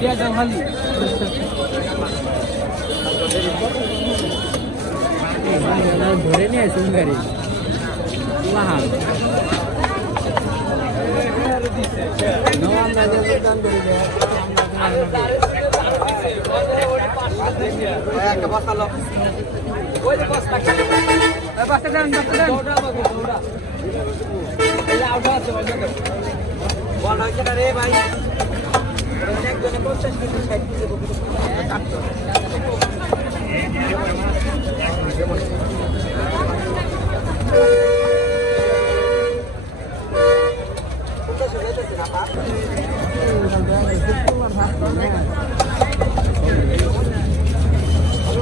dia jangan hali ধরে নিয়ে সুন্দরী mahal নওয়াম নাজের দাম করে দেয় একটা বস্তা লো ওই যে বস্তা বস্তা দেন দৌড়া এই আউট আছে বল হচ্ছে না রে ভাই একজনে 50 কেজি 60 কেজি কাটতো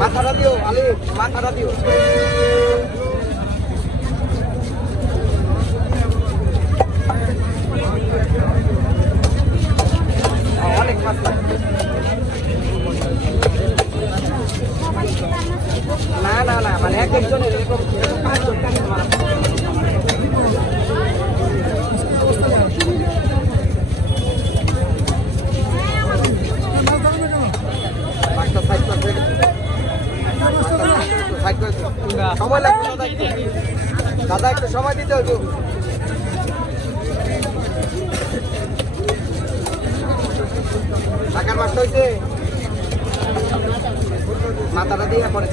মাথাটা দিও আলি মাথাটা দিও অনেক মাছ না না না মানে এক একজনের এরকম 5 জন কাছে মারা সময় লাগবে দাদা একটু সময় দিতে হতো টাকার মাছটা হয়েছে মাথাটা দিয়ে পরে